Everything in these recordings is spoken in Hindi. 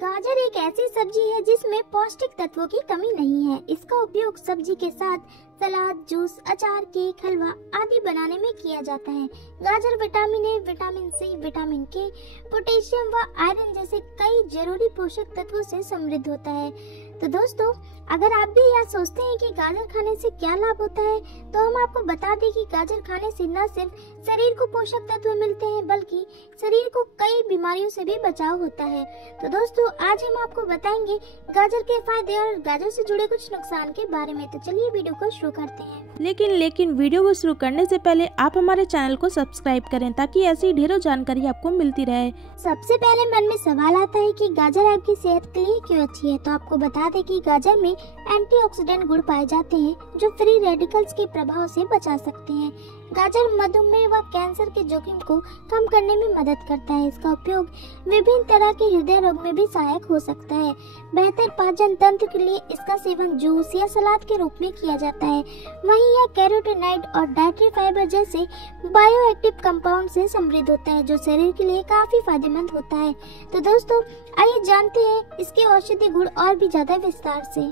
गाजर एक ऐसी सब्जी है जिसमें पौष्टिक तत्वों की कमी नहीं है। इसका उपयोग सब्जी के साथ सलाद, जूस, अचार, केक, हलवा आदि बनाने में किया जाता है। गाजर vitamin A, vitamin C, vitamin K, potassium व आयरन जैसे कई जरूरी पोषक तत्वों से समृद्ध होता है। तो दोस्तों, अगर आप भी यह सोचते हैं कि गाजर खाने से क्या लाभ होता है, तो हम आपको बता दें कि गाजर खाने से न सिर्फ शरीर को पोषक तत्व मिलते हैं, बल्कि शरीर को कई बीमारियों से भी बचाव होता है। तो दोस्तों, आज हम आपको बताएंगे गाजर के फायदे और गाजर से जुड़े कुछ नुकसान के बारे में। तो चलिए वीडियो को शुरू करते हैं। लेकिन वीडियो को शुरू करने से पहले आप हमारे चैनल को सब्सक्राइब करें ताकि ऐसी ढेरों जानकारी आपको मिलती रहे। सबसे पहले मन में सवाल आता है कि गाजर आपकी सेहत के लिए क्यों अच्छी है। तो आपको बता दें कि गाजर में एंटीऑक्सीडेंट गुण पाए जाते हैं जो फ्री रेडिकल्स के प्रभाव से बचा सकते हैं। गाजर मधुमेह व कैंसर के जोखिम को कम करने में मदद करता है। इसका उपयोग विभिन्न तरह के हृदय रोग में भी सहायक हो सकता है। बेहतर पाचन तंत्र के लिए इसका सेवन जूस या सलाद के रूप में किया जाता है। वहीं यह कैरोटीनॉइड और डाइटरी फाइबर जैसे बायोएक्टिव कंपाउंड से समृद्ध होता है, जो शरीर के लिए काफी फायदेमंद होता है। तो दोस्तों, आइए जानते हैं इसके औषधीय गुण और भी ज्यादा विस्तार से।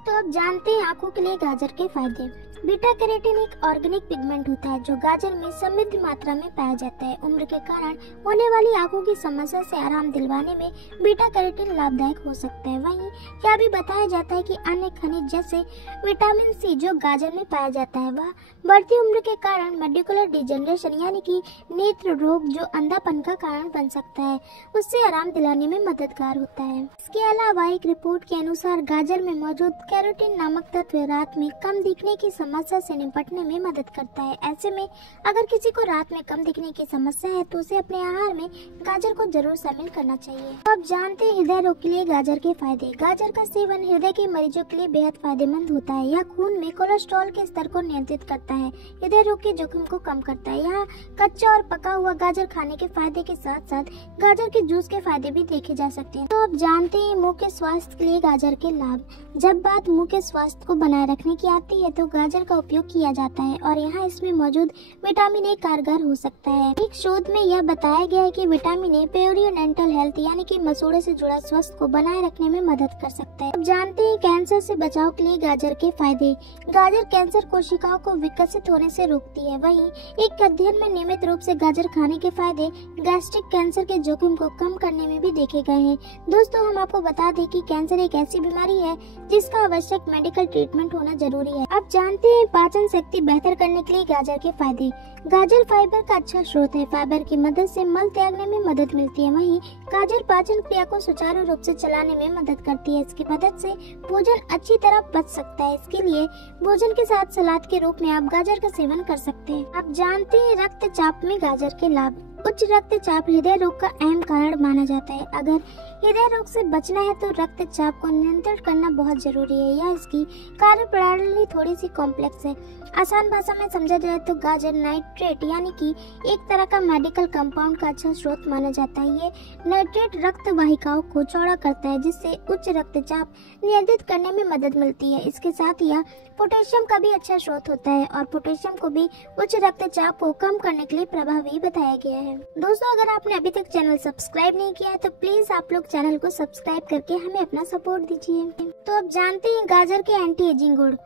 तो अब जानते हैं आंखों के लिए गाजर के फायदे। बीटा कैरोटीन एक ऑर्गेनिक पिगमेंट होता है जो गाजर में समृद्ध मात्रा में पाया जाता है। उम्र के कारण होने वाली आंखों की समस्या से आराम दिलवाने में बीटा कैरोटीन लाभदायक हो सकता है। वहीं यह भी बताया जाता है कि अन्य खनिज जैसे विटामिन सी जो गाजर में पाया जाता है, वह बढ़ती उम्र के कारण मेडिकुलर डिजेनरेशन यानी कि नेत्र रोग जो अंधापन का कारण बन सकता है, उससे आराम दिलाने में मददगार होता है। इसके अलावा एक रिपोर्ट के अनुसार गाजर में मौजूद कैरोटीन नामक तत्व रात में कम दिखने की समस्या से निपटने में मदद करता है। ऐसे में अगर किसी को रात में कम दिखने की समस्या है तो उसे अपने आहार में गाजर को जरूर शामिल करना चाहिए। तो अब जानते हैं हृदय रोग के लिए गाजर के फायदे। गाजर का सेवन हृदय के मरीजों के लिए बेहद फायदेमंद होता है। यह खून में कोलेस्ट्रॉल के स्तर को नियंत्रित करता है, हृदय रोग के जोखिम को कम करता है। यहाँ कच्चा और पका हुआ गाजर खाने के फायदे के साथ साथ गाजर के जूस के फायदे भी देखे जा सकते हैं। तो अब जानते हैं मुंह के स्वास्थ्य के लिए गाजर के लाभ। जब बात मुंह के स्वास्थ्य को बनाए रखने की आती है तो गाजर का उपयोग किया जाता है और यहाँ इसमें मौजूद विटामिन ए कारगर हो सकता है। एक शोध में यह बताया गया है कि विटामिन ए पेरियोडेंटल हेल्थ यानी कि मसूड़े से जुड़ा स्वास्थ्य को बनाए रखने में मदद कर सकता है। अब जानते हैं कैंसर से बचाव के लिए गाजर के फायदे। गाजर कैंसर कोशिकाओं को विकसित होने से रोकती है। वहीं एक अध्ययन में नियमित रूप से गाजर खाने के फायदे गैस्ट्रिक कैंसर के जोखिम को कम करने में भी देखे गए हैं। दोस्तों, हम आपको बता दें कि कैंसर एक ऐसी बीमारी है जिसका आवश्यक मेडिकल ट्रीटमेंट होना जरूरी है। अब जानते हैं पाचन शक्ति बेहतर करने के लिए गाजर के फायदे। गाजर फाइबर का अच्छा स्रोत है। फाइबर की मदद से मल त्यागने में मदद मिलती है। वहीं गाजर पाचन क्रिया को सुचारू रूप से चलाने में मदद करती है। इसकी मदद से भोजन अच्छी तरह पच सकता है। इसके लिए भोजन के साथ सलाद के रूप में आप गाजर का सेवन कर सकते हैं। आप जानते हैं रक्तचाप में गाजर के लाभ। उच्च रक्तचाप हृदय रोग का अहम कारण माना जाता है। अगर हृदय रोग से बचना है तो रक्तचाप को नियंत्रित करना बहुत जरूरी है। यह इसकी कार्य प्रणाली थोड़ी सी कॉम्प्लेक्स है। आसान भाषा में समझा जाए तो गाजर नाइट्रेट यानी कि एक तरह का मेडिकल कंपाउंड का अच्छा स्रोत माना जाता है। ये नाइट्रेट रक्त वाहिकाओं को चौड़ा करता है जिससे उच्च रक्तचाप नियंत्रित करने में मदद मिलती है। इसके साथ यह पोटेशियम का भी अच्छा स्रोत होता है और पोटेशियम को भी उच्च रक्तचाप को कम करने के लिए प्रभावी बताया गया है। दोस्तों, अगर आपने अभी तक चैनल सब्सक्राइब नहीं किया है तो प्लीज आप लोग चैनल को सब्सक्राइब करके हमें अपना सपोर्ट दीजिए। तो अब जानते हैं गाजर के एंटी एजिंग गुण।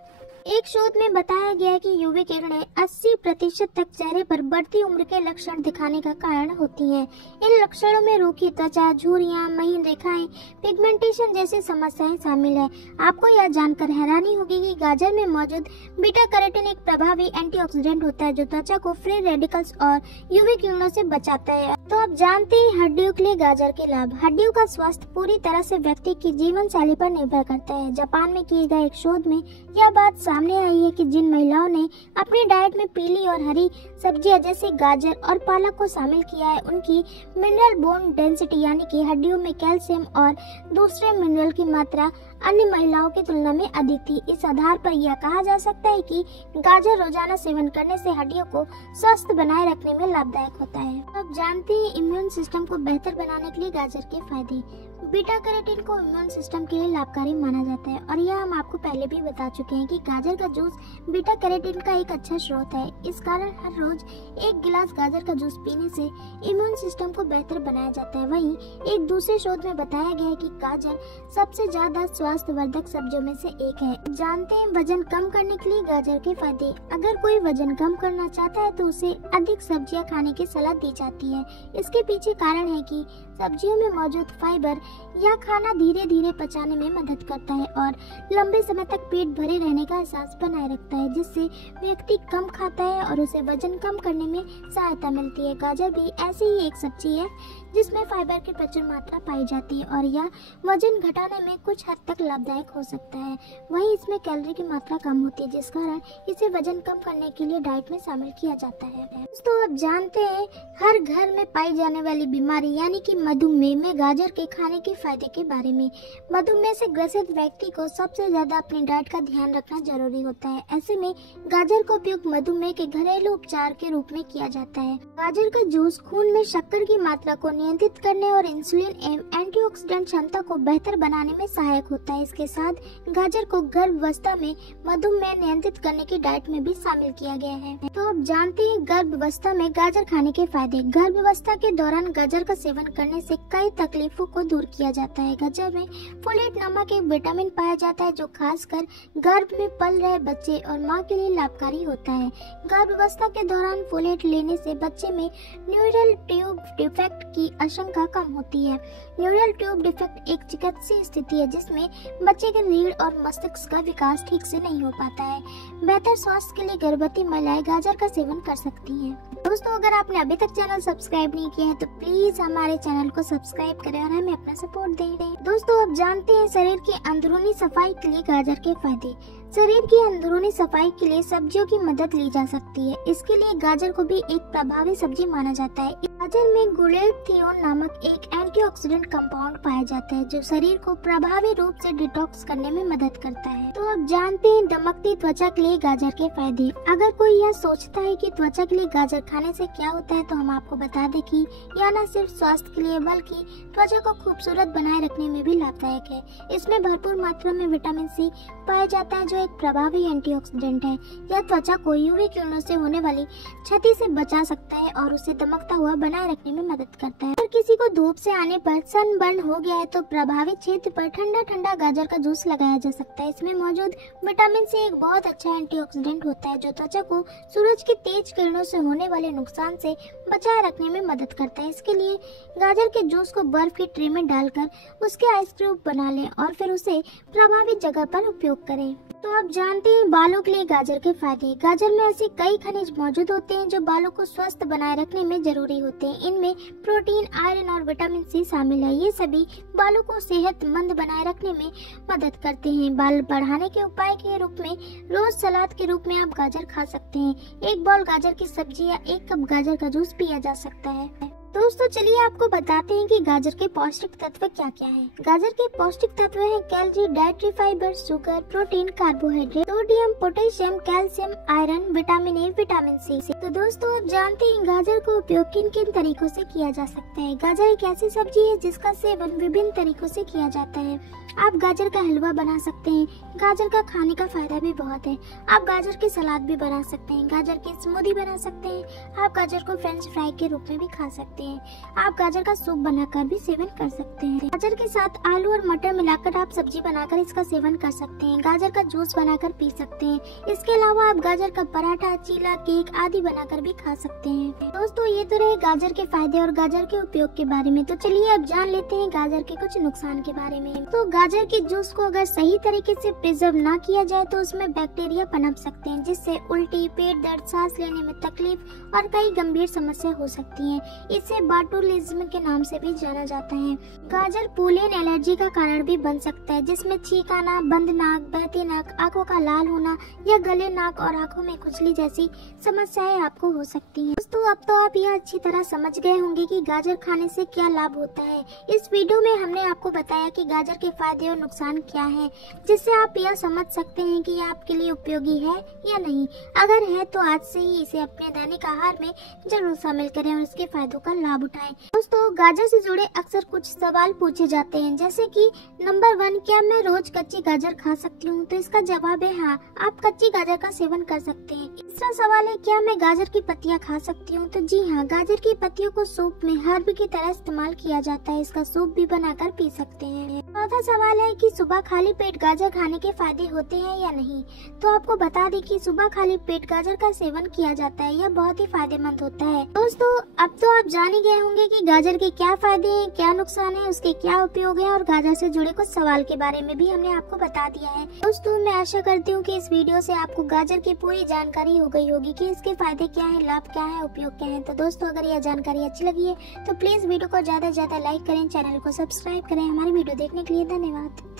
एक शोध में बताया गया है कि यूवी किरणें 80% तक चेहरे पर बढ़ती उम्र के लक्षण दिखाने का कारण होती हैं। इन लक्षणों में रूखी त्वचा, झुर्रियां, महीन रेखाएं, पिगमेंटेशन जैसी समस्याएं शामिल है। आपको यह जानकर हैरानी होगी कि गाजर में मौजूद बीटा कैरोटीन एक प्रभावी एंटीऑक्सीडेंट होता है जो त्वचा को फ्री रेडिकल्स और यूवी किरणों से बचाता है। तो अब जानते हैं हड्डियों के लिए गाजर के लाभ। हड्डियों का स्वास्थ्य पूरी तरह से व्यक्ति की जीवन शैली पर निर्भर करता है। जापान में किए गए एक शोध में यह बात सामने आई है कि जिन महिलाओं ने अपनी डाइट में पीली और हरी सब्जियां जैसे गाजर और पालक को शामिल किया है, उनकी मिनरल बोन डेंसिटी यानी कि हड्डियों में कैल्शियम और दूसरे मिनरल की मात्रा अन्य महिलाओं की तुलना में अधिक थी। इस आधार पर यह कहा जा सकता है कि गाजर रोजाना सेवन करने से हड्डियों को स्वस्थ बनाए रखने में लाभदायक होता है। अब जानते हैं इम्यून सिस्टम को बेहतर बनाने के लिए गाजर के फायदे। बीटा कैरोटीन को इम्यून सिस्टम के लिए लाभकारी माना जाता है और यह हम आपको पहले भी बता चुके हैं कि गाजर गाजर का जूस बीटा कैरोटीन का एक अच्छा स्रोत है। इस कारण हर रोज 1 गिलास गाजर का जूस पीने से इम्यून सिस्टम को बेहतर बनाया जाता है। वहीं एक दूसरे शोध में बताया गया है कि गाजर सबसे ज्यादा स्वास्थ्यवर्धक सब्जियों में से एक है। जानते हैं वजन कम करने के लिए गाजर के फायदे। अगर कोई वजन कम करना चाहता है तो उसे अधिक सब्जियां खाने की सलाह दी जाती है। इसके पीछे कारण है कि सब्जियों में मौजूद फाइबर यह खाना धीरे धीरे पचाने में मदद करता है और लंबे समय तक पेट भरे रहने का एहसास बनाए रखता है, जिससे व्यक्ति कम खाता है और उसे वजन कम करने में सहायता मिलती है। गाजर भी ऐसी ही एक सब्जी है जिसमें फाइबर की प्रचुर मात्रा पाई जाती है और यह वजन घटाने में कुछ हद तक लाभदायक हो सकता है। वहीं इसमें कैलोरी की मात्रा कम होती है, जिस कारण इसे वजन कम करने के लिए डाइट में शामिल किया जाता है। दोस्तों अब जानते हैं हर घर में पाई जाने वाली बीमारी यानी कि मधुमेह में गाजर के खाने के फायदे के बारे में। मधुमेह से ग्रसित व्यक्ति को सबसे ज्यादा अपनी डाइट का ध्यान रखना जरूरी होता है। ऐसे में गाजर का उपयोग मधुमेह के घरेलू उपचार के रूप में किया जाता है। गाजर का जूस खून में शक्कर की मात्रा को नियंत्रित करने और इंसुलिन एवं एंटीऑक्सीडेंट क्षमता को बेहतर बनाने में सहायक होता है। इसके साथ गाजर को गर्भावस्था में मधुमेह नियंत्रित करने की डाइट में भी शामिल किया गया है। तो अब जानते हैं गर्भावस्था में गाजर खाने के फायदे। गर्भावस्था के दौरान गाजर का सेवन करने से कई तकलीफों को दूर किया जाता है। गाजर में फोलेट नामक एक विटामिन पाया जाता है जो खासकर गर्भ में पल रहे बच्चे और मां के लिए लाभकारी होता है। गर्भावस्था के दौरान फोलेट लेने से बच्चे में न्यूरल ट्यूब डिफेक्ट की आशंका कम होती है। न्यूरल ट्यूब डिफेक्ट एक चिकित्सीय स्थिति है जिसमें बच्चे के रीढ़ और मस्तिष्क का विकास ठीक से नहीं हो पाता है। बेहतर स्वास्थ्य के लिए गर्भवती महिलाएं गाजर का सेवन कर सकती हैं। दोस्तों अगर आपने अभी तक चैनल सब्सक्राइब नहीं किया है तो प्लीज हमारे चैनल को सब्सक्राइब करें और हमें अपना सपोर्ट दें। दोस्तों अब जानते हैं शरीर की अंदरूनी सफाई के लिए गाजर के फायदे। शरीर की अंदरूनी सफाई के लिए सब्जियों की मदद ली जा सकती है। इसके लिए गाजर को भी एक प्रभावी सब्जी माना जाता है। गाजर में ग्लूटाथियोन नामक एक एंटीऑक्सीडेंट कंपाउंड पाया जाता है जो शरीर को प्रभावी रूप से डिटॉक्स करने में मदद करता है। तो अब जानते हैं दमकती त्वचा के लिए गाजर के फायदे। अगर कोई यह सोचता है कि त्वचा के लिए गाजर खाने से क्या होता है तो हम आपको बता दें कि यह न सिर्फ स्वास्थ्य के लिए बल्कि त्वचा को खूबसूरत बनाए रखने में भी लाभदायक है। इसमें भरपूर मात्रा में विटामिन सी पाया जाता है जो एक प्रभावी एंटीऑक्सीडेंट है। यह त्वचा को यूवी किरणों से होने वाली क्षति से बचा सकता है और उसे दमकता हुआ बनाए रखने में मदद करता है। अगर किसी को धूप से आने पर सनबर्न हो गया है तो प्रभावित क्षेत्र पर ठंडा ठंडा गाजर का जूस लगाया जा सकता है। इसमें मौजूद विटामिन सी एक बहुत अच्छा एंटीऑक्सीडेंट होता है जो त्वचा को सूरज की तेज किरणों से होने वाले नुकसान से बचाए रखने में मदद करता है। इसके लिए गाजर के जूस को बर्फ की ट्रे में डालकर उसके आइस क्यूब बना लें और फिर उसे प्रभावित जगह पर उपयोग करें। तो आप जानते हैं बालों के लिए गाजर के फायदे। गाजर में ऐसे कई खनिज मौजूद होते हैं जो बालों को स्वस्थ बनाए रखने में जरूरी होते हैं। इनमें प्रोटीन, आयरन और विटामिन सी शामिल है। ये सभी बालों को सेहतमंद बनाए रखने में मदद करते हैं। बाल बढ़ाने के उपाय के रूप में रोज सलाद के रूप में आप गाजर खा सकते हैं। 1 बाउल गाजर की सब्जी या 1 कप गाजर का जूस पिया जा सकता है। दोस्तों चलिए आपको बताते हैं कि गाजर के पौष्टिक तत्व क्या क्या हैं। गाजर के पौष्टिक तत्व हैं calorie, dietary fibre, sugar, protein, carbohydrate, sodium, potassium, calcium, iron, vitamin A, vitamin C. तो दोस्तों आप जानते हैं गाजर का उपयोग किन किन तरीकों से किया जा सकता है। गाजर एक ऐसी सब्जी है जिसका सेवन विभिन्न तरीकों से किया जाता है। आप गाजर का हलवा बना सकते हैं। गाजर का खाने का फायदा भी बहुत है। आप गाजर की सलाद भी बना सकते हैं। गाजर की स्मूदी बना सकते हैं। आप गाजर को फ्रेंच फ्राई के रूप में भी खा सकते हैं। आप गाजर का सूप बनाकर भी सेवन कर सकते हैं। गाजर के साथ आलू और मटर मिलाकर आप सब्जी बनाकर इसका सेवन कर सकते हैं। गाजर का जूस बनाकर पी सकते हैं। इसके अलावा आप गाजर का पराठा, चीला, केक आदि बनाकर भी खा सकते हैं। दोस्तों ये तो रहे गाजर के फायदे और गाजर के उपयोग के बारे में। तो चलिए अब जान लेते हैं गाजर के कुछ नुकसान के बारे में। तो गाजर के जूस को अगर सही तरीके से प्रिजर्व ना किया जाए तो उसमें बैक्टीरिया पनप सकते हैं जिससे उल्टी, पेट दर्द, सांस लेने में तकलीफ और कई गंभीर समस्या हो सकती हैं। इसे बाटुलिज्म के नाम से भी जाना जाता है। गाजर पोलन एलर्जी का कारण भी बन सकता है जिसमें छींक आना, बंद नाक, बहती नाक, आंखों का लाल होना या गले, नाक और आंखों में खुजली जैसी समस्याएं आपको हो सकती हैं। दोस्तों अब तो आप यह अच्छी तरह समझ गए होंगे कि गाजर खाने से क्या लाभ होता है। इस वीडियो में हमने आपको बताया कि गाजर के फायदे और नुकसान क्या है, जिससे आप यह समझ सकते हैं कि यह आपके लिए उपयोगी है या नहीं। अगर है तो आज से ही इसे अपने दैनिक आहार में जरूर शामिल करें और इसके फायदों का लाभ उठाएं। दोस्तों, गाजर से जुड़े अक्सर कुछ सवाल पूछे जाते हैं, जैसे कि नंबर 1, क्या मैं रोज कच्ची गाजर खा सकती हूँ? तो इसका जवाब है हाँ, आप कच्ची गाजर का सेवन कर सकते हैं। तीसरा सवाल है, क्या मैं गाजर की पत्तियाँ खा सकती हूँ? तो जी हाँ, गाजर की पत्तियों को सूप में हर्ब की तरह इस्तेमाल किया जाता है, इसका सूप भी बनाकर पी सकते हैं। चौथा सवाल है कि सुबह खाली पेट गाजर खाने के फायदे होते हैं या नहीं? तो आपको बता दें कि सुबह खाली पेट गाजर का सेवन किया जाता है, यह बहुत ही फायदेमंद होता है। दोस्तों, अब तो आप जान ही गए होंगे कि गाजर के क्या फायदे हैं, क्या नुकसान है, उसके क्या उपयोग है, और गाजर से जुड़े कुछ सवाल के बारे में भी हमने आपको बता दिया है। दोस्तों, मैं आशा करती हूँ कि इस वीडियो से आपको गाजर की पूरी जानकारी हो गई होगी कि इसके फायदे क्या है, लाभ क्या है, उपयोग क्या है। तो दोस्तों, अगर यह जानकारी अच्छी लगी है तो प्लीज वीडियो को ज्यादा से ज्यादा लाइक करें, चैनल को सब्सक्राइब करें। हमारी वीडियो देखने के लिए धन्यवाद।